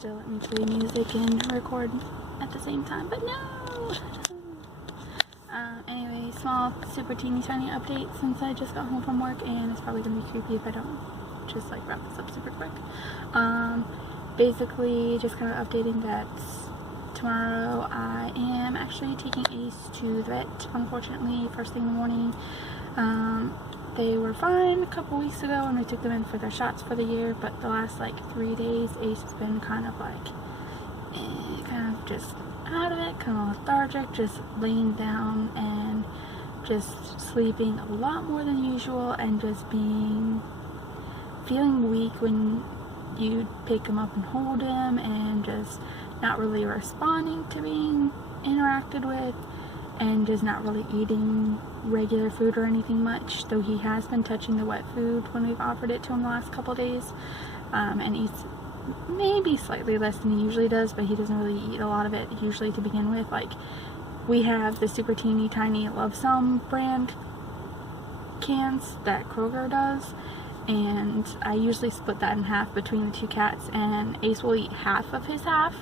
still let me play music and record at the same time, but no! Anyway, small, super teeny tiny update since I just got home from work, and it's probably gonna be creepy if I don't just like wrap this up super quick. Basically, just kind of updating that tomorrow I am actually taking Ace to the vet, unfortunately, first thing in the morning. They were fine a couple weeks ago when we took them in for their shots for the year, but the last like 3 days Ace has been kind of like kind of just out of it, kind of lethargic, just laying down and just sleeping a lot more than usual, and just feeling weak when you pick him up and hold him, and just not really responding to being interacted with, and just not really eating regular food or anything much, though he has been touching the wet food when we've offered it to him the last couple days, and eats maybe slightly less than he usually does, but he doesn't really eat a lot of it usually to begin with. Like, we have the super teeny tiny Love Some brand cans that Kroger does, and I usually split that in half between the two cats, and Ace will eat half of his half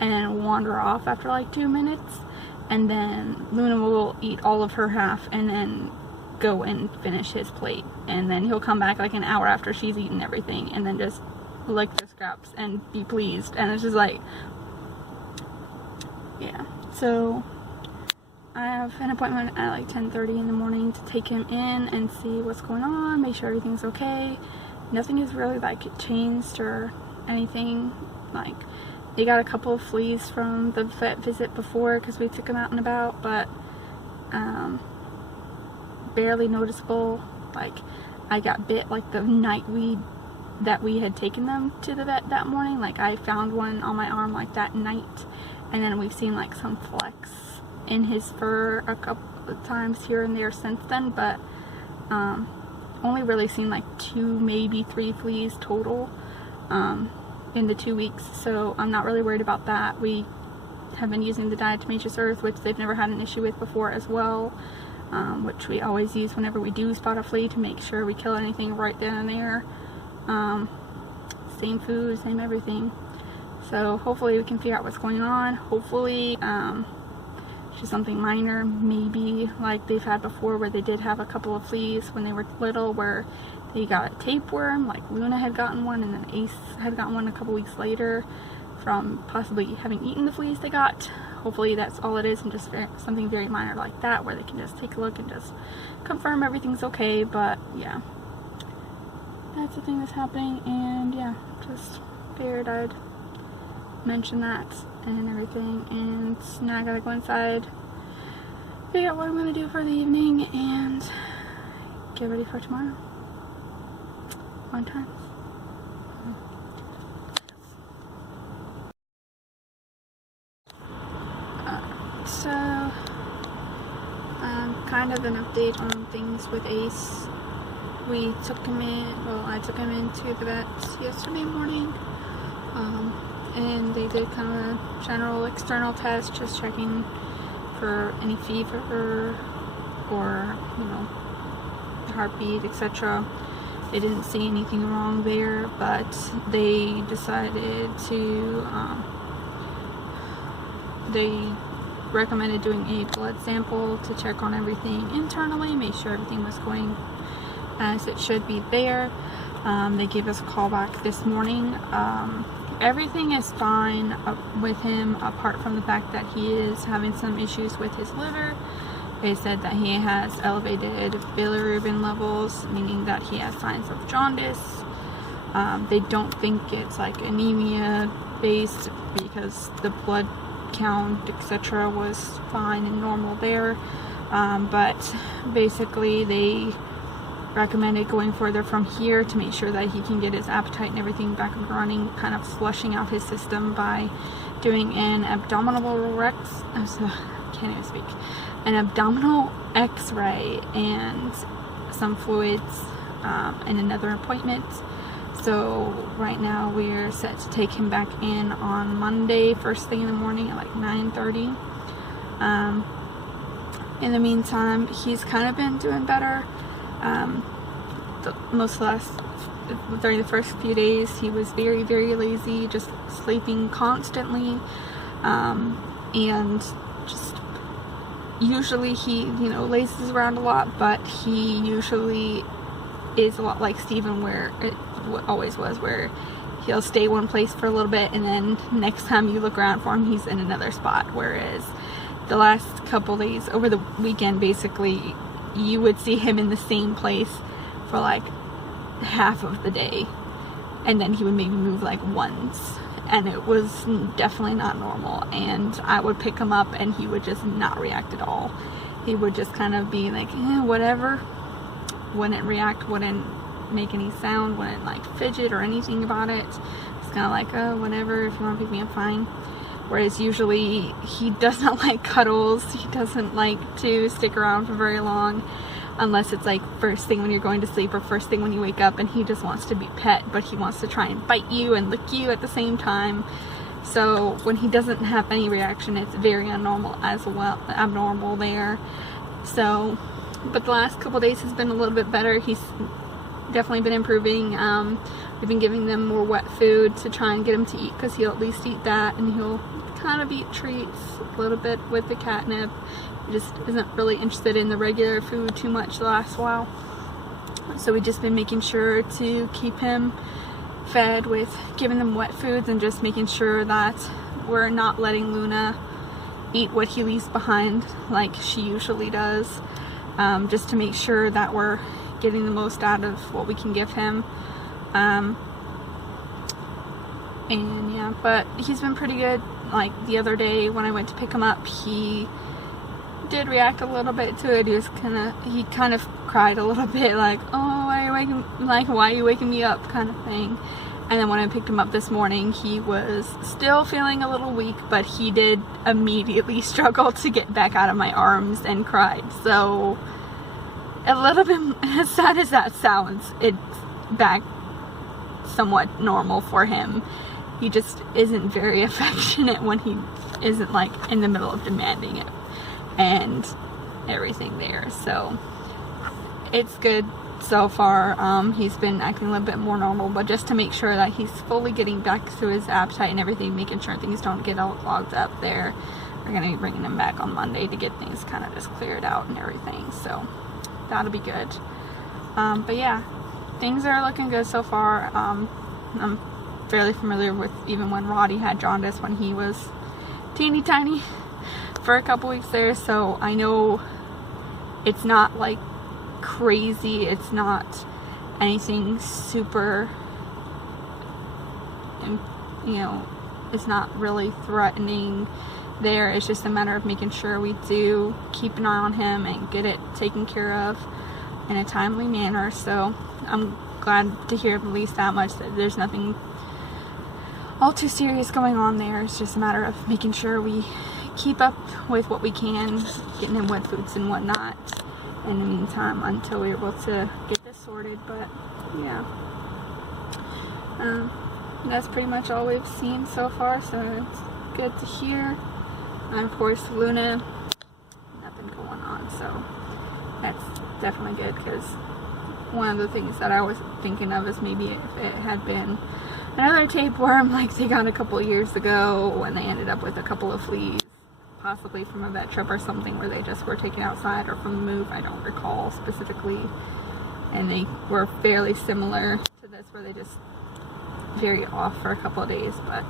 and wander off after like 2 minutes, and then Luna will eat all of her half and then go and finish his plate, and then he'll come back like an hour after she's eaten everything and then just lick the scraps and be pleased. And it's just like, yeah. So I have an appointment at like 10:30 in the morning to take him in and see what's going on, make sure everything's okay. Nothing is really like changed or anything. Like, they got a couple of fleas from the vet visit before because we took him out and about, but barely noticeable. Like, I got bit like the night that we had taken them to the vet that morning. Like, I found one on my arm like that night, and then we've seen like some flecks in his fur a couple of times here and there since then, but only really seen like 2, maybe 3 fleas total in the 2 weeks, so I'm not really worried about that. We have been using the diatomaceous earth, which they've never had an issue with before as well, which we always use whenever we do spot a flea to make sure we kill anything right then and there. Same food, same everything. So hopefully we can figure out what's going on. Hopefully just something minor, maybe like they've had before, where they did have a couple of fleas when they were little where they got a tapeworm, like Luna had gotten one, and then Ace had gotten one a couple weeks later from possibly having eaten the fleas they got. Hopefully that's all it is, and just something very minor like that, where they can just take a look and just confirm everything's okay. But yeah, that's the thing that's happening, and yeah, just figured I'd mention that and everything. And now I gotta go inside, figure out what I'm gonna do for the evening, and get ready for tomorrow. Fun times. So kind of an update on things with Ace. We took him in, well, I took him into the vet yesterday morning, and they did kind of a general external test, just checking for any fever or, you know, heartbeat, etc. They didn't see anything wrong there, but they decided to, they recommended doing a blood sample to check on everything internally, make sure everything was going as it should be there. They gave us a call back this morning. Everything is fine with him, apart from the fact that he is having some issues with his liver. They said that he has elevated bilirubin levels, meaning that he has signs of jaundice. They don't think it's like anemia based, because the blood count, etc. was fine and normal there. But basically they recommended going further from here to make sure that he can get his appetite and everything back up running, kind of flushing out his system by doing an abdominal x-ray and some fluids and another appointment. So right now we're set to take him back in on Monday first thing in the morning at like 9:30. In the meantime, he's kind of been doing better. during the first few days, he was very, very lazy, just sleeping constantly, and just usually he, you know, lazes around a lot, but he usually is a lot like Steven, where it always was, where he'll stay one place for a little bit and then next time you look around for him, he's in another spot. Whereas the last couple days, over the weekend basically, you would see him in the same place for like half of the day, and then he would maybe move like once, and it was definitely not normal. And I would pick him up and he would just not react at all. He would just kind of be like, whatever, wouldn't react, wouldn't make any sound, wouldn't like fidget or anything about it. It's kind of like, oh, whatever, if you want to pick me up, fine. Whereas usually he doesn't like cuddles, he doesn't like to stick around for very long, unless it's like first thing when you're going to sleep or first thing when you wake up, and he just wants to be pet, but he wants to try and bite you and lick you at the same time. So when he doesn't have any reaction, it's very abnormal there. So, but the last couple days has been a little bit better. He's definitely been improving. We've been giving them more wet food to try and get him to eat, because he'll at least eat that, and he'll kind of eat treats a little bit with the catnip. He just isn't really interested in the regular food too much the last while. So we've just been making sure to keep him fed with giving them wet foods, and just making sure that we're not letting Luna eat what he leaves behind like she usually does, just to make sure that we're getting the most out of what we can give him. And yeah, but he's been pretty good. Like the other day when I went to pick him up, he did react a little bit to it. He kind of cried a little bit, like, oh, why are you waking me up, kind of thing. And then when I picked him up this morning, he was still feeling a little weak, but he did immediately struggle to get back out of my arms and cried. So a little bit, as sad as that sounds, it's back somewhat normal for him. He just isn't very affectionate when he isn't like in the middle of demanding it and everything there. So it's good so far. He's been acting a little bit more normal, but just to make sure that he's fully getting back to his appetite and everything, making sure things don't get all clogged up there. We're going to be bringing him back on Monday to get things kind of just cleared out and everything. So that'll be good. But yeah, things are looking good so far. I'm fairly familiar with even when Roddy had jaundice when he was teeny tiny for a couple weeks there, so I know it's not like crazy, it's not anything super, you know, it's not really threatening there. It's just a matter of making sure we do keep an eye on him and get it taken care of in a timely manner. So I'm glad to hear at least that much, that there's nothing all too serious going on there. It's just a matter of making sure we keep up with what we can, getting him wet foods and whatnot in the meantime until we're able to get this sorted. But yeah, that's pretty much all we've seen so far, so it's good to hear. And of course Luna, nothing going on, so that's definitely good, because one of the things that I was thinking of is maybe if it had been another tapeworm like they got a couple years ago when they ended up with a couple of fleas, possibly from a vet trip or something, where they just were taken outside, or from the move, I don't recall specifically, and they were fairly similar to this, where they just very off for a couple of days. But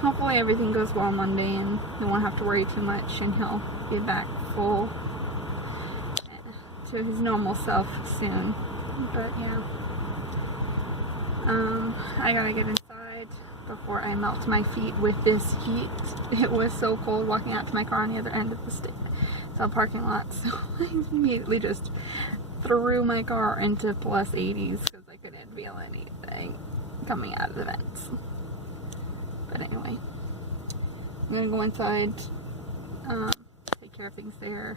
hopefully everything goes well Monday and he won't have to worry too much, and he'll be back full to his normal self soon. But yeah, I gotta get inside before I melt my feet with this heat. It was so cold walking out to my car on the other end of the parking lot, so I immediately just threw my car into plus 80s because I couldn't feel anything coming out of the vents. But anyway, I'm gonna go inside, take care of things there.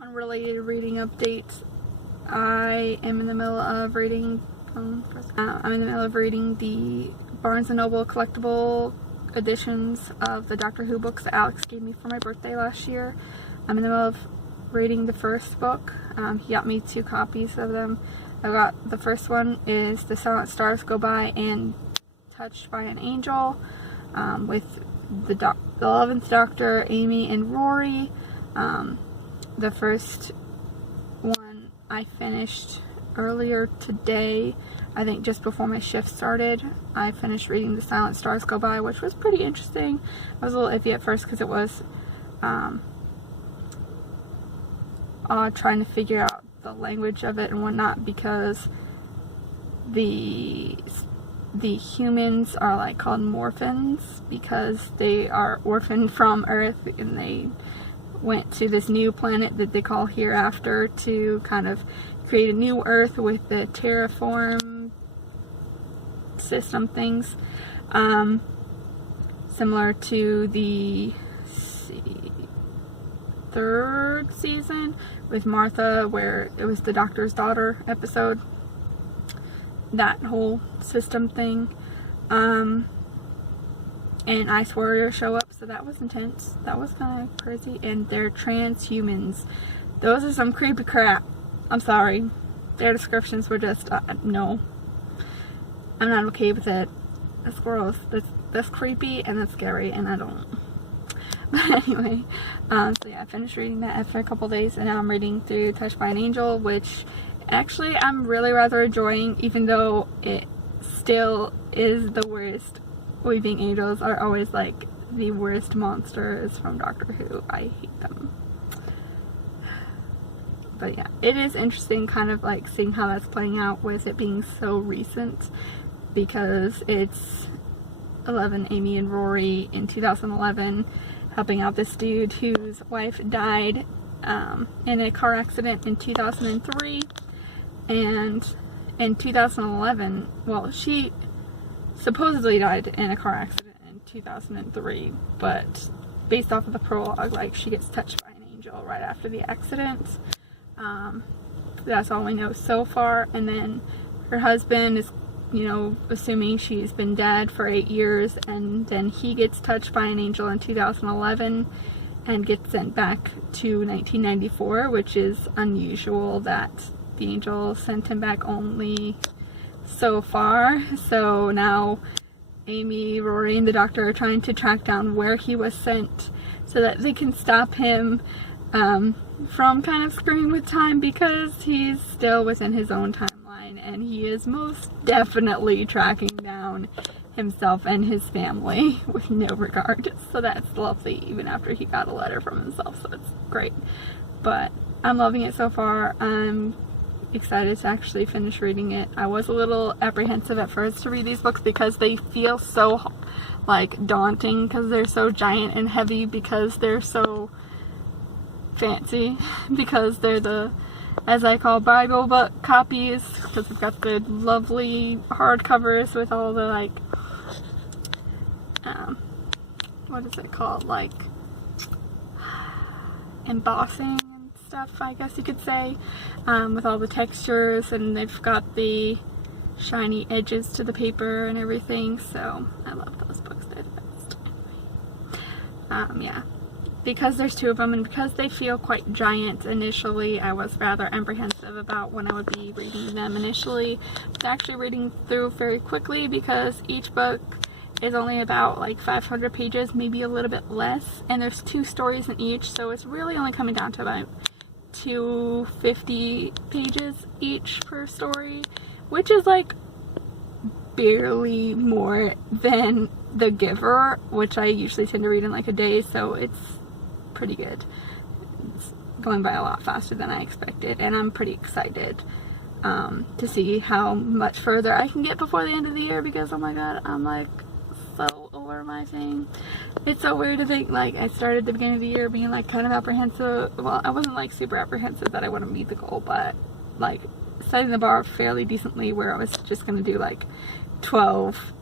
Unrelated reading updates. I am in the middle of reading. I'm in the middle of reading the Barnes & Noble collectible editions of the Doctor Who books that Alex gave me for my birthday last year. I'm in the middle of reading the first book. He got me 2 copies of them. I got the first one is The Silent Stars Go By and Touched by an Angel, with the 11th Doctor, Amy, and Rory. The first one I finished earlier today, I think just before my shift started. I finished reading The Silent Stars Go By, which was pretty interesting. I was a little iffy at first because it was trying to figure out the language of it and whatnot, because the humans are like called morphins because they are orphaned from Earth, and they went to this new planet that they call Hereafter to kind of create a new Earth with the terraform system things, similar to the 3rd season with Martha, where it was the Doctor's Daughter episode, that whole system thing. And Ice Warrior show up, so that was intense. That was kind of crazy. And they're transhumans. Those are some creepy crap. I'm sorry. Their descriptions were just, no. I'm not okay with it. That's gross. That's creepy and that's scary, and I don't. But anyway, so yeah, I finished reading that after a couple days, and now I'm reading through Touched by an Angel, which actually I'm really rather enjoying, even though it still is the worst. Weeping Angels are always like the worst monsters from Doctor Who. I hate them. But yeah, it is interesting kind of like seeing how that's playing out with it being so recent, because it's 11, Amy and Rory in 2011 helping out this dude whose wife died in a car accident in 2003, and in 2011, well, she supposedly died in a car accident in 2003, but based off of the prologue, like, she gets touched by an angel right after the accident. That's all we know so far. And then her husband is, you know, assuming she's been dead for 8 years, and then he gets touched by an angel in 2011 and gets sent back to 1994, which is unusual that the angel sent him back only so far. So now Amy, Rory, and the Doctor are trying to track down where he was sent so that they can stop him from kind of screwing with time, because he's still within his own timeline, and he is most definitely tracking down himself and his family with no regard. So that's lovely, even after he got a letter from himself, so it's great. But I'm loving it so far. I'm excited to actually finish reading it. I was a little apprehensive at first to read these books because they feel so like daunting, because they're so giant and heavy, because they're so fancy, because they're the, as I call, Bible book copies, because we've got the lovely hardcovers with all the like what is it called, like embossing and stuff, I guess you could say, with all the textures, and they've got the shiny edges to the paper and everything. So I love those books. They're the best. Yeah, because there's 2 of them, and because they feel quite giant initially, I was rather apprehensive about when I would be reading them initially. But actually reading through very quickly, because each book is only about like 500 pages, maybe a little bit less, and there's 2 stories in each, so it's really only coming down to about 250 pages each per story, which is like barely more than The Giver, which I usually tend to read in like a day, so it's pretty good. It's going by a lot faster than I expected, and I'm pretty excited to see how much further I can get before the end of the year, because oh my god, I'm like so over my thing. It's so weird to think, like, I started the beginning of the year being like kind of apprehensive. Well, I wasn't like super apprehensive that I wouldn't meet the goal, but like setting the bar fairly decently, where I was just gonna do like 12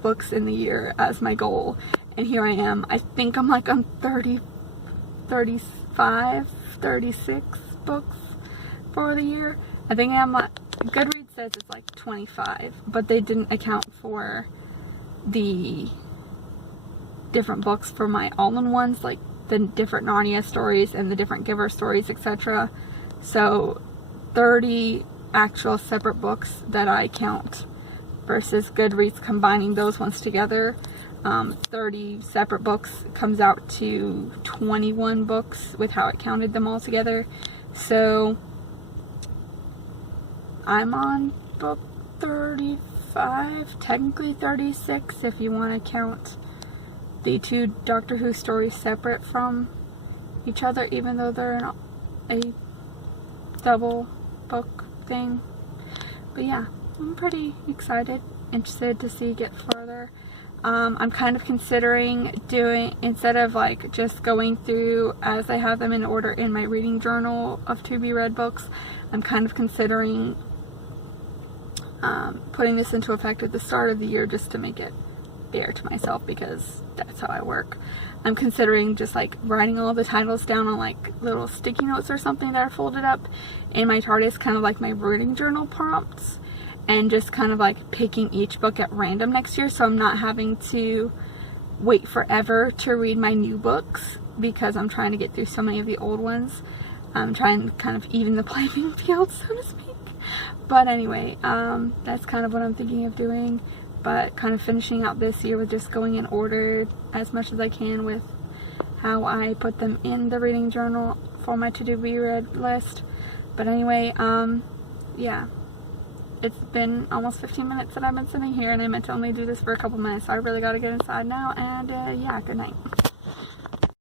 books in the year as my goal, and here I am. I think I'm like on 35, 36 books for the year. I think I'm like, Goodreads says it's like 25, but they didn't account for the different books for my all-in-ones, like the different Narnia stories and the different Giver stories, etc. So 30 actual separate books that I count versus Goodreads combining those ones together. 30 separate books comes out to 21 books with how it counted them all together. So I'm on book 35, technically 36 if you want to count the 2 Doctor Who stories separate from each other, even though they're a double book thing. But yeah, I'm pretty excited, interested to see get further. I'm kind of considering doing, instead of like just going through as I have them in order in my reading journal of to be read books, I'm kind of considering putting this into effect at the start of the year just to make it fair to myself, because that's how I work. I'm considering just like writing all the titles down on like little sticky notes or something that are folded up in my TARDIS, kind of like my reading journal prompts, and just kind of like picking each book at random next year, so I'm not having to wait forever to read my new books because I'm trying to get through so many of the old ones. I'm trying to kind of even the playing field, so to speak. But anyway, that's kind of what I'm thinking of doing, but kind of finishing out this year with just going in order as much as I can with how I put them in the reading journal for my to-do be read list. But anyway, yeah. It's been almost 15 minutes that I've been sitting here, and I meant to only do this for a couple minutes, so I really gotta get inside now, and yeah, good night.